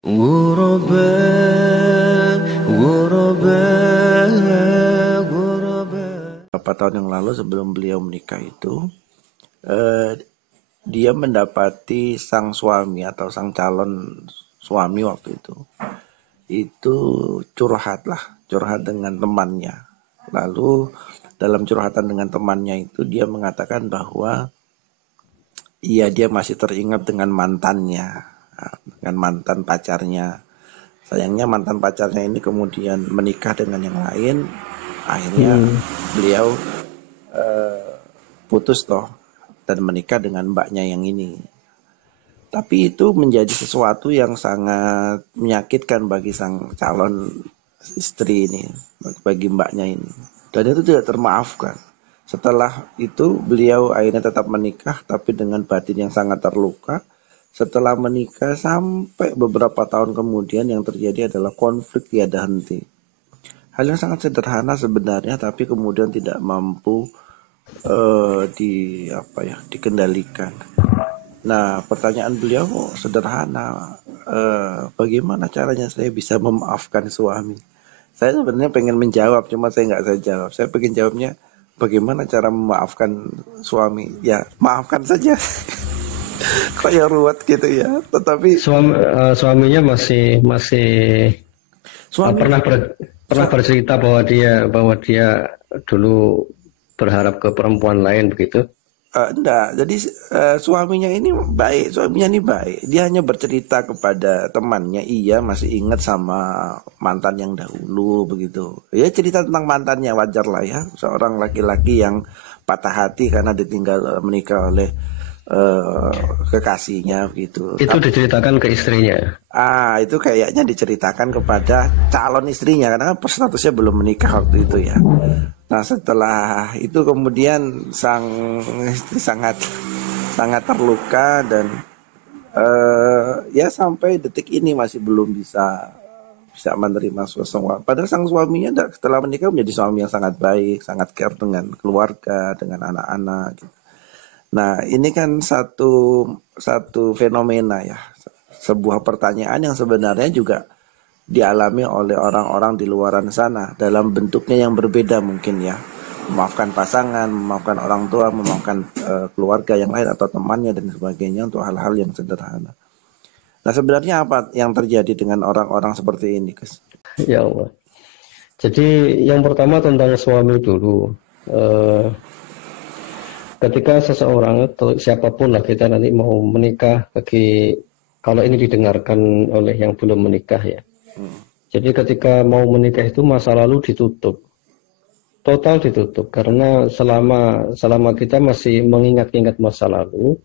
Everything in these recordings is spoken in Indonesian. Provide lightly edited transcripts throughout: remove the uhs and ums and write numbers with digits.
غرباء غرباء غرباء. Beberapa tahun yang lalu sebelum beliau menikah itu, eh, dia mendapati sang suami atau sang calon suami waktu itu curhat dengan temannya. Lalu dalam curhatan dengan temannya itu dia mengatakan bahwa iya dia masih teringat dengan mantannya, dengan mantan pacarnya. Sayangnya mantan pacarnya ini kemudian menikah dengan yang lain, akhirnya beliau putus toh dan menikah dengan mbaknya yang ini. Tapi itu menjadi sesuatu yang sangat menyakitkan bagi sang calon istri ini, bagi mbaknya ini. Dan itu tidak termaafkan. Setelah itu beliau akhirnya tetap menikah tapi dengan batin yang sangat terluka. Setelah menikah sampai beberapa tahun kemudian yang terjadi adalah konflik tiada henti. Hal yang sangat sederhana sebenarnya tapi kemudian tidak mampu dikendalikan. Nah, pertanyaan beliau sederhana, bagaimana caranya saya bisa memaafkan suami? Saya sebenarnya pengen menjawab, cuma saya nggak saya jawab. Saya pengen jawabnya, bagaimana cara memaafkan suami? Ya, maafkan saja. Kayak ruwet gitu ya. Tetapi Suaminya masih suami pernah bercerita bahwa dia dulu berharap ke perempuan lain begitu. enggak, jadi suaminya ini baik, dia hanya bercerita kepada temannya, iya masih ingat sama mantan yang dahulu begitu. Ya cerita tentang mantannya wajar lah ya, seorang laki-laki yang patah hati karena ditinggal menikah oleh kekasihnya begitu. Itu diceritakan ke istrinya. Itu kayaknya diceritakan kepada calon istrinya karena kan statusnya belum menikah waktu itu ya. Nah setelah itu kemudian sang istri sangat terluka dan ya sampai detik ini masih belum bisa menerima suasana. Padahal sang suaminya setelah menikah menjadi suami yang sangat baik, sangat care dengan keluarga, dengan anak-anak. Gitu. Nah ini kan satu fenomena ya, sebuah pertanyaan yang sebenarnya juga dialami oleh orang-orang di luaran sana dalam bentuknya yang berbeda mungkin ya, memaafkan pasangan, memaafkan orang tua, memaafkan keluarga yang lain atau temannya dan sebagainya untuk hal-hal yang sederhana. Nah sebenarnya apa yang terjadi dengan orang-orang seperti ini, Gus? Ya Allah. Jadi yang pertama tentang suami dulu. Ketika seseorang atau siapapun lah kita nanti mau menikah, kalau ini didengarkan oleh yang belum menikah ya. Jadi ketika mau menikah itu masa lalu ditutup, total ditutup, karena selama kita masih mengingat-ingat masa lalu,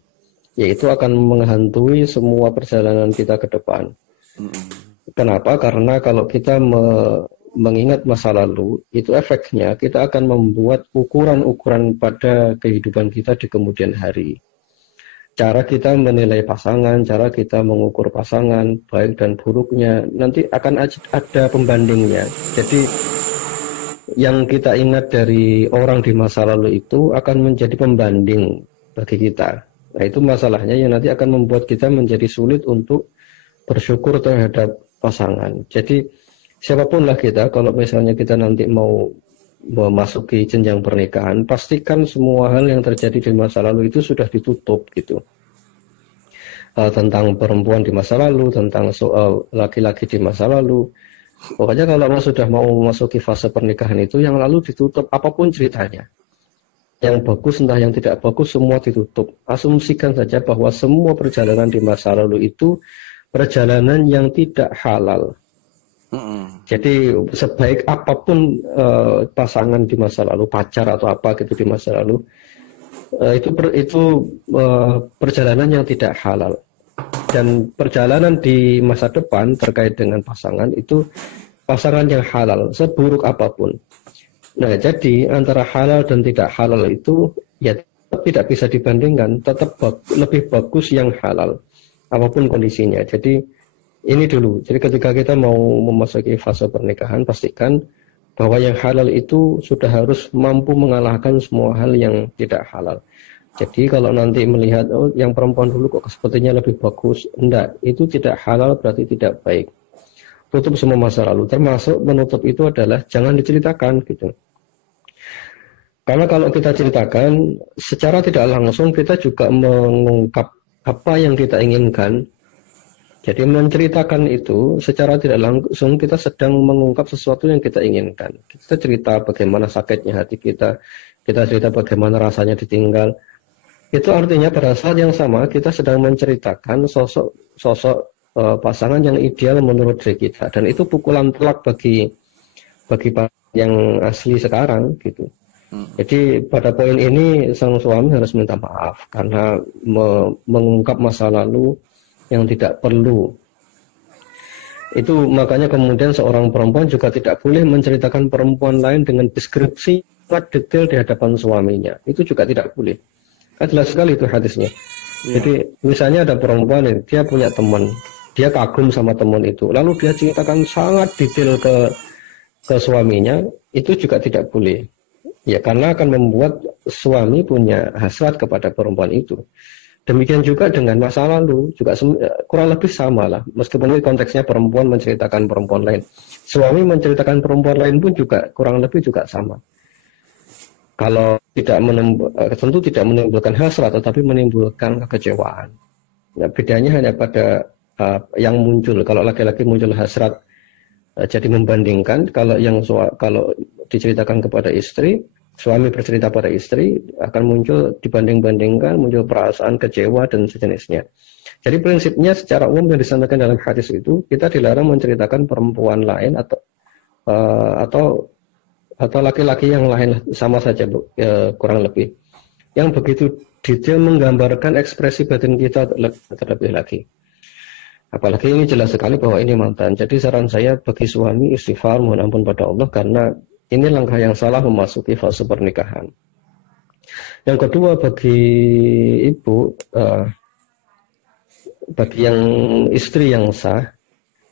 yaitu akan menghantui semua perjalanan kita ke depan. Kenapa? Karena kalau kita mengingat masa lalu, itu efeknya kita akan membuat ukuran-ukuran pada kehidupan kita di kemudian hari. Cara kita menilai pasangan, cara kita mengukur pasangan, baik dan buruknya, nanti akan ada pembandingnya. Jadi yang kita ingat dari orang di masa lalu itu akan menjadi pembanding bagi kita. Nah itu masalahnya yang nanti akan membuat kita menjadi sulit untuk bersyukur terhadap pasangan. Jadi siapapun lah kita, kalau misalnya kita nanti mau memasuki jenjang pernikahan, pastikan semua hal yang terjadi di masa lalu itu sudah ditutup gitu. Tentang perempuan di masa lalu, tentang soal laki-laki di masa lalu. Pokoknya kalau sudah mau memasuki fase pernikahan itu, yang lalu ditutup apapun ceritanya. Yang bagus entah yang tidak bagus semua ditutup. Asumsikan saja bahwa semua perjalanan di masa lalu itu perjalanan yang tidak halal. Jadi sebaik apapun pasangan di masa lalu, pacar atau apa gitu di masa lalu, itu perjalanan yang tidak halal. Dan perjalanan di masa depan terkait dengan pasangan itu pasangan yang halal, seburuk apapun. Nah jadi antara halal dan tidak halal itu ya tetap tidak bisa dibandingkan, tetap lebih bagus yang halal apapun kondisinya. Jadi ini dulu, jadi ketika kita mau memasuki fase pernikahan, pastikan bahwa yang halal itu sudah harus mampu mengalahkan semua hal yang tidak halal. Jadi kalau nanti melihat oh yang perempuan dulu kok sepertinya lebih bagus, enggak, itu tidak halal berarti tidak baik. Tutup semua masa lalu, termasuk menutup itu adalah jangan diceritakan gitu. Karena kalau kita ceritakan secara tidak langsung kita juga mengungkap apa yang kita inginkan. Jadi menceritakan itu secara tidak langsung kita sedang mengungkap sesuatu yang kita inginkan. Kita cerita bagaimana sakitnya hati kita cerita bagaimana rasanya ditinggal. Itu artinya pada saat yang sama kita sedang menceritakan sosok pasangan yang ideal menurut diri kita, dan itu pukulan telak bagi yang asli sekarang gitu. Jadi pada poin ini sang suami harus minta maaf karena mengungkap masa lalu yang tidak perlu. Itu makanya kemudian seorang perempuan juga tidak boleh menceritakan perempuan lain dengan deskripsi sangat detail di hadapan suaminya. Itu juga tidak boleh. Jelas sekali itu hadisnya. Jadi misalnya ada perempuan ini, dia punya teman, dia kagum sama teman itu, lalu dia ceritakan sangat detail ke suaminya, itu juga tidak boleh. Ya karena akan membuat suami punya hasrat kepada perempuan itu. Demikian juga dengan masa lalu, juga kurang lebih sama lah. Meskipun ini konteksnya perempuan menceritakan perempuan lain, suami menceritakan perempuan lain pun juga kurang lebih juga sama. Kalau tentu tidak menimbulkan hasrat, tetapi menimbulkan kekecewaan. Nah, bedanya hanya pada yang muncul. Kalau laki-laki muncul hasrat, jadi membandingkan. Kalau diceritakan kepada istri, suami bercerita pada istri, akan muncul dibanding-bandingkan, muncul perasaan kecewa dan sejenisnya. Jadi prinsipnya secara umum yang disampaikan dalam hadis itu, kita dilarang menceritakan perempuan lain atau laki-laki yang lain, sama saja kurang lebih. Yang begitu detail menggambarkan ekspresi batin kita terlebih lagi. Apalagi ini jelas sekali bahwa ini mantan. Jadi saran saya bagi suami istighfar, mohon ampun pada Allah, karena ini langkah yang salah memasuki fase pernikahan. Yang kedua bagi ibu, bagi yang istri yang sah,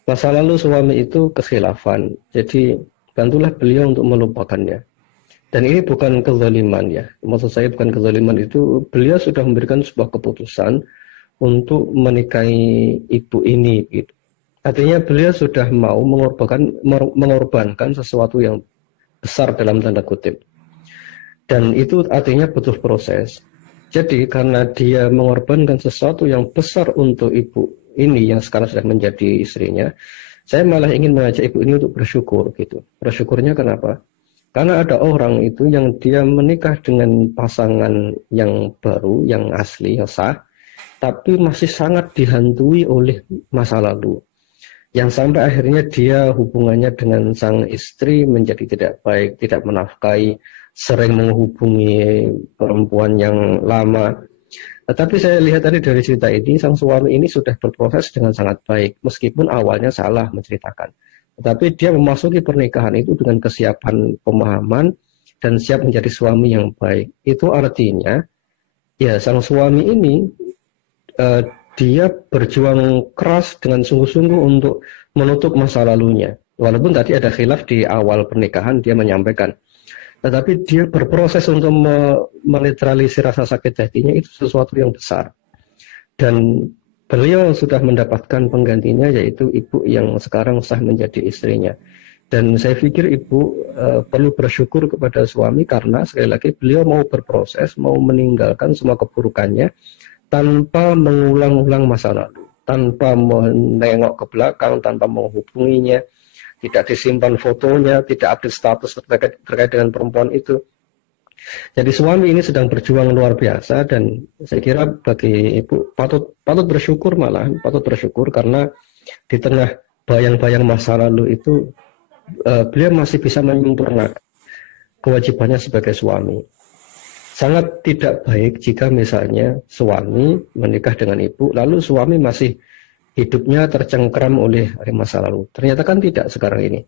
masa lalu suami itu kekhilafan. Jadi bantulah beliau untuk melupakannya. Dan ini bukan kezaliman ya. Maksud saya bukan kezaliman, itu beliau sudah memberikan sebuah keputusan untuk menikahi ibu ini. Gitu. Artinya beliau sudah mau mengorbankan sesuatu yang besar dalam tanda kutip. Dan itu artinya butuh proses. Jadi karena dia mengorbankan sesuatu yang besar untuk ibu ini yang sekarang sudah menjadi istrinya, saya malah ingin mengajak ibu ini untuk bersyukur gitu. Bersyukurnya kenapa? Karena ada orang itu yang dia menikah dengan pasangan yang baru, yang asli, yang sah, tapi masih sangat dihantui oleh masa lalu. Yang sampai akhirnya dia hubungannya dengan sang istri menjadi tidak baik, tidak menafkahi, sering menghubungi perempuan yang lama. Tetapi saya lihat tadi dari cerita ini, sang suami ini sudah berproses dengan sangat baik, meskipun awalnya salah menceritakan. Tetapi dia memasuki pernikahan itu dengan kesiapan pemahaman dan siap menjadi suami yang baik. Itu artinya, ya sang suami ini dia berjuang keras dengan sungguh-sungguh untuk menutup masa lalunya. Walaupun tadi ada khilaf di awal pernikahan, dia menyampaikan. Tetapi dia berproses untuk menetralisir rasa sakit hatinya, itu sesuatu yang besar. Dan beliau sudah mendapatkan penggantinya, yaitu ibu yang sekarang sah menjadi istrinya. Dan saya pikir ibu perlu bersyukur kepada suami karena sekali lagi beliau mau berproses, mau meninggalkan semua keburukannya, tanpa mengulang-ulang masa lalu, tanpa menengok ke belakang, tanpa menghubunginya, tidak disimpan fotonya, tidak update status terkait dengan perempuan itu. Jadi suami ini sedang berjuang luar biasa, dan saya kira bagi ibu patut bersyukur, malah patut bersyukur karena di tengah bayang-bayang masa lalu itu beliau masih bisa menyempurnakan kewajibannya sebagai suami. Sangat tidak baik jika misalnya suami menikah dengan ibu, lalu suami masih hidupnya tercengkeram oleh masa lalu. Ternyata kan tidak sekarang ini.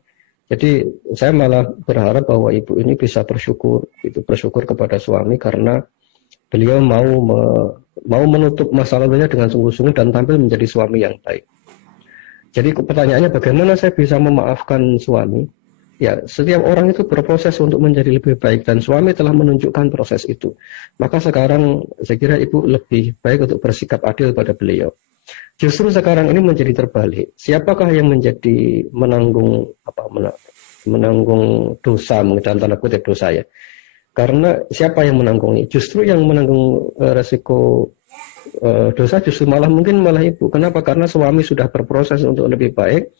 Jadi saya malah berharap bahwa ibu ini bisa bersyukur kepada suami karena beliau mau menutup masa lalunya dengan sungguh-sungguh dan tampil menjadi suami yang baik. Jadi pertanyaannya, bagaimana saya bisa memaafkan suami? Ya, setiap orang itu berproses untuk menjadi lebih baik dan suami telah menunjukkan proses itu. Maka sekarang saya kira ibu lebih baik untuk bersikap adil pada beliau. Justru sekarang ini menjadi terbalik. Siapakah yang menjadi menanggung menanggung dosa, dalam tanda kutip dosa ya? Karena siapa yang menanggung ini? Justru yang menanggung resiko dosa justru mungkin malah ibu. Kenapa? Karena suami sudah berproses untuk lebih baik,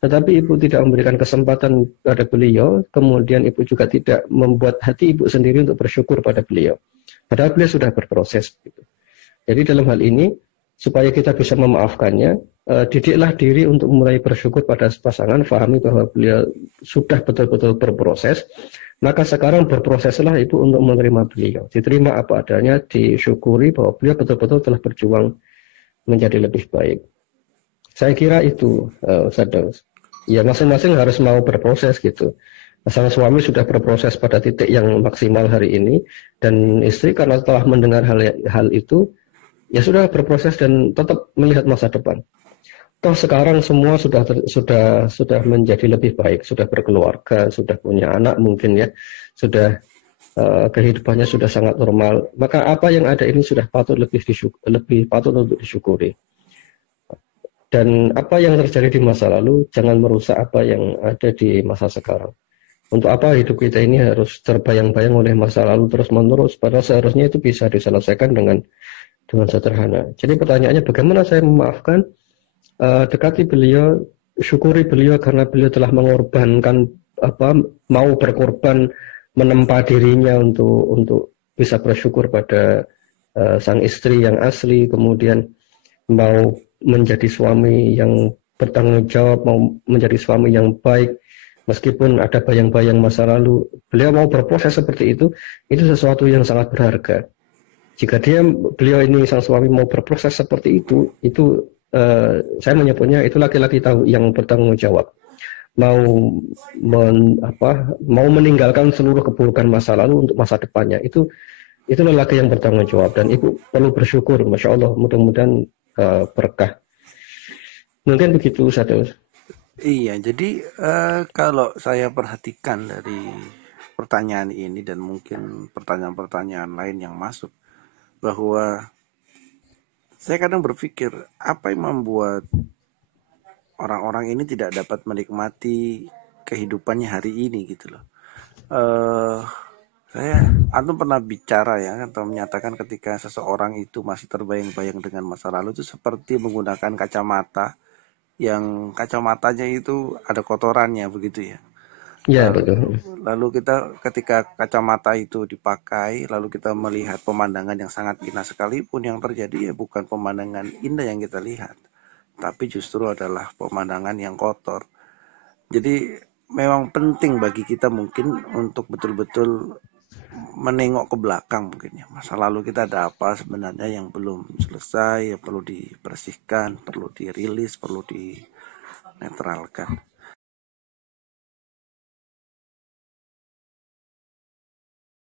tetapi ibu tidak memberikan kesempatan pada beliau, kemudian ibu juga tidak membuat hati ibu sendiri untuk bersyukur pada beliau. Padahal beliau sudah berproses. Gitu. Jadi dalam hal ini, supaya kita bisa memaafkannya, didiklah diri untuk mulai bersyukur pada pasangan, fahami bahwa beliau sudah betul-betul berproses, maka sekarang berproseslah ibu untuk menerima beliau. Diterima apa adanya, disyukuri bahwa beliau betul-betul telah berjuang menjadi lebih baik. Saya kira itu, Ustaz. Ya masing-masing harus mau berproses gitu. Sang suami sudah berproses pada titik yang maksimal hari ini, dan istri karena telah mendengar hal itu, ya sudah berproses dan tetap melihat masa depan. Toh sekarang semua sudah menjadi lebih baik, sudah berkeluarga, sudah punya anak mungkin ya, sudah kehidupannya sudah sangat normal. Maka apa yang ada ini sudah lebih patut untuk disyukuri. Dan apa yang terjadi di masa lalu jangan merusak apa yang ada di masa sekarang. Untuk apa hidup kita ini harus terbayang-bayang oleh masa lalu terus-menerus, padahal seharusnya itu bisa diselesaikan dengan sederhana. Jadi pertanyaannya bagaimana saya memaafkan? Dekati beliau, syukuri beliau karena beliau telah mengorbankan mau berkorban menempa dirinya untuk bisa bersyukur pada sang istri yang asli, kemudian mau menjadi suami yang bertanggung jawab, mau menjadi suami yang baik meskipun ada bayang-bayang masa lalu. Beliau mau berproses seperti itu sesuatu yang sangat berharga. Jika beliau ini sang suami mau berproses seperti itu saya menyebutnya itu laki-laki yang bertanggung jawab, mau meninggalkan seluruh keburukan masa lalu untuk masa depannya. Itu lelaki yang bertanggung jawab, dan ibu perlu bersyukur. Masya Allah, mudah-mudahan berkah. Mungkin begitu, Ustaz. Iya, jadi kalau saya perhatikan dari pertanyaan ini dan mungkin pertanyaan-pertanyaan lain yang masuk, bahwa saya kadang berpikir apa yang membuat orang-orang ini tidak dapat menikmati kehidupannya hari ini gitu loh. Antum pernah bicara ya atau menyatakan ketika seseorang itu masih terbayang-bayang dengan masa lalu itu seperti menggunakan kacamata yang kacamatanya itu ada kotorannya begitu ya. Ya, betul. Lalu kita ketika kacamata itu dipakai, lalu kita melihat pemandangan yang sangat indah sekalipun, yang terjadi ya bukan pemandangan indah yang kita lihat, tapi justru adalah pemandangan yang kotor. Jadi memang penting bagi kita mungkin untuk betul-betul menengok ke belakang mungkin ya. Masa lalu kita ada apa sebenarnya yang belum selesai, ya perlu dibersihkan, perlu dirilis, perlu dinetralkan.